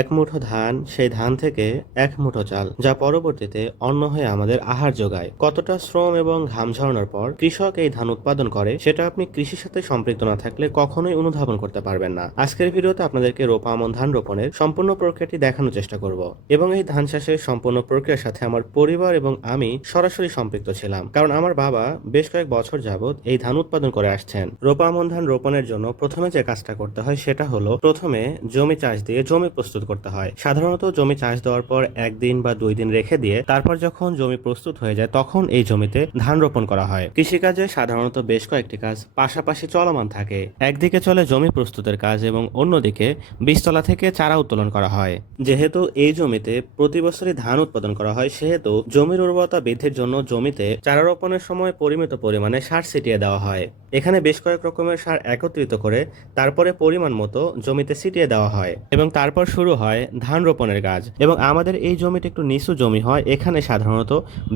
এক মুঠো ধান, সেই ধান থেকে এক মুঠো চাল, যা পরবর্তীতে অন্ন হয়ে আমাদের আহার যোগায়। কতটা শ্রম এবং ঘাম ঝরানোর পর কৃষক এই ধান উৎপাদন করে, সেটা আপনি কৃষির সাথে সম্পৃক্ত না থাকলে কখনোই অনুধাবন করতে পারবেন না। আজকের ভিডিওতে আপনাদেরকে রোপা আমন ধান রোপণের সম্পূর্ণ প্রক্রিয়াটি দেখানোর চেষ্টা করব এবং এই ধান চাষের সম্পূর্ণ প্রক্রিয়ার সাথে আমার পরিবার এবং আমি সরাসরি সম্পৃক্ত ছিলাম, কারণ আমার বাবা বেশ কয়েক বছর যাবৎ এই ধান উৎপাদন করে আসছেন। রোপা আমন ধান রোপণের জন্য প্রথমে যে কাজটা করতে হয় সেটা হলো প্রথমে জমি চাষ দিয়ে জমি প্রস্তুত করতে হয়। সাধারণত জমি চাষ দেওয়ার পর একদিন বা 2 দিন রেখে দিয়ে তারপর যখন জমি প্রস্তুত হয়ে যায় তখন এই জমিতে ধান রোপণ করা হয়। কৃষিকাজে সাধারণত বেশ কয়েকটি কাজ পাশাপাশি চলমান থাকে। একদিকে চলে জমি প্রস্তুতের কাজ এবং অন্যদিকে বীজতলা থেকে চারা উত্তোলন করা হয়। যেহেতু এই জমিতে প্রতি বছরই ধান উৎপাদন করা হয়, সেহেতু জমির উর্বরতা বৃদ্ধির জন্য জমিতে চারা রোপণের সময় পরিমিত পরিমাণে সার ছিটিয়ে দেওয়া হয়। এখানে বেশ কয়েক রকমের সার একত্রিত করে তারপরে পরিমাণ মতো জমিতে ছিটিয়ে দেওয়া হয় এবং তারপর শুরু হয় ধান রোপণের কাজ। এবং আমাদের এই জমিটা একটু নিচু জমি হয়, এখানে সাধারণত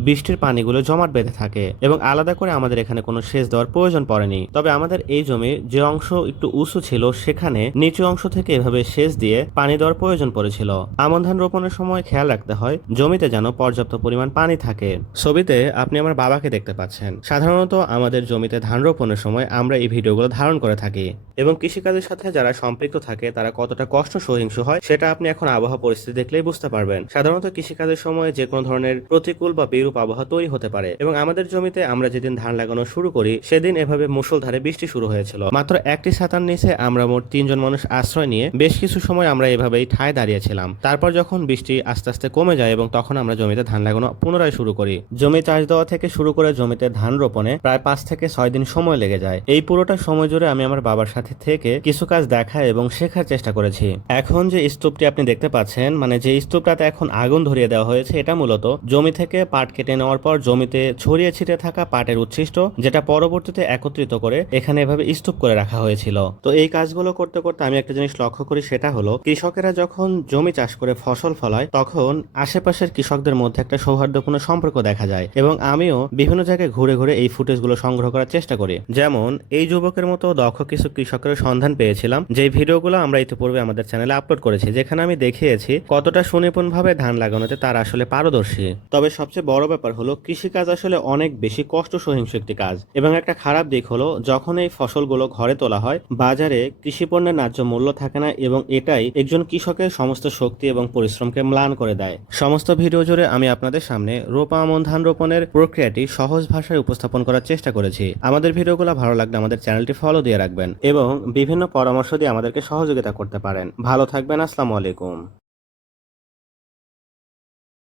বৃষ্টির পানিগুলো জমাট বেঁধে থাকে এবং আলাদা করে আমাদের এখানে কোনো সেচ দেওয়ার প্রয়োজন পড়েনি। তবে আমাদের এই জমির যে অংশ একটু উঁচু ছিল সেখানে নিচু অংশ থেকে এভাবে সেচ দিয়ে পানি দেওয়ার প্রয়োজন পড়েছিল। আমন ধান রোপণের সময় খেয়াল রাখতে হয় জমিতে যেন পর্যাপ্ত পরিমাণ পানি থাকে। ছবিতে আপনি আমার বাবাকে দেখতে পাচ্ছেন। সাধারণত আমাদের জমিতে ধান রোপণের সময় আমরা এই ভিডিওগুলো ধারণ করে থাকি এবং কৃষিকাজের সাথে যারা সম্পৃক্ত থাকে তারা কতটা কষ্ট সহিংস হয় সেটা আপনি এখন আবহাওয়া পরিস্থিতি দেখলেই বুঝতে পারবেন। সাধারণত কৃষিকাজের সময় যে কোনো ধরনের প্রতিকূল বা বিরূপ আবহাওয়া তৈরি হতে পারে এবং আমাদের জমিতে আমরা যেদিন ধান লাগানো শুরু করি সেদিন এভাবে মুষলধারে বৃষ্টি শুরু হয়েছিল। মাত্র একটি ছাতার নিচে আমরা মোট 3 জন মানুষ আশ্রয় নিয়ে বেশ কিছু সময় আমরা এভাবেই ঠায় দাঁড়িয়েছিলাম। তারপর যখন বৃষ্টি আস্তে আস্তে কমে যায় এবং তখন আমরা জমিতে ধান লাগানো পুনরায় শুরু করি। জমি চাষ দেওয়া থেকে শুরু করে জমিতে ধান রোপণে প্রায় 5 থেকে 6 দিন সময় লেগে যায়। এই পুরোটা সময় জুড়ে আমি আমার বাবার সাথে থেকে কিছু কাজ দেখা এবং শেখার চেষ্টা করেছি। এখন যে স্তূপটি আপনি দেখতে পাচ্ছেন, মানে যে স্তূপটাতে এখন আগুন ধরিয়ে দেওয়া হয়েছে, এটা মূলত জমি থেকে পাট কেটে নেওয়ার পর জমিতে ছড়িয়ে ছিটে থাকা পাটের উচ্ছিষ্ট, যেটা পরবর্তীতে একত্রিত করে এখানে এভাবে স্তূপ করে রাখা হয়েছিল। তো এই কাজগুলো করতে করতে আমি একটা জিনিস লক্ষ্য করি, সেটা হলো কৃষকেরা যখন জমি চাষ করে ফসল ফলায় তখন আশেপাশের কৃষকদের মধ্যে একটা সৌহার্দ্যপূর্ণ সম্পর্ক দেখা যায় এবং আমিও বিভিন্ন জায়গায় ঘুরে ঘুরে এই ফুটেজগুলো সংগ্রহ করার চেষ্টা করি। যেমন এই যুবকের মতো দক্ষ কিছু কৃষকের সন্ধান পেয়েছিলাম, যে ভিডিওগুলো আমরা ইতিপূর্বে আমাদের চ্যানেলে আপলোড করেছি, যেখানে আমি দেখিয়েছি কতটা সুনিপুণভাবে ধান লাগানোতে তারা আসলে পারদর্শী। তবে সবচেয়ে বড় ব্যাপার হলো কৃষিকাজ আসলে অনেক বেশি কষ্ট সহিংস একটি কাজ এবং একটা খারাপ দিক হলো যখন এই ফসলগুলো ঘরে তোলা হয় বাজারে কৃষি পণ্যের ন্যায্য মূল্য থাকে না এবং এটাই একজন কৃষকের সমস্ত শক্তি এবং পরিশ্রমকে ম্লান করে দেয়। সমস্ত ভিডিও জুড়ে আমি আপনাদের সামনে রোপা আমন ধান রোপণের প্রক্রিয়াটি সহজ ভাষায় উপস্থাপন করার চেষ্টা করেছি। আমাদের ভিডিওগুলো ভালো লাগলে আমাদের চ্যানেলটি ফলো দিয়ে রাখবেন এবং বিভিন্ন পরামর্শ দিয়ে আমাদেরকে সহযোগিতা করতে পারেন। ভালো থাকবেন। আসসালামু আলাইকুম।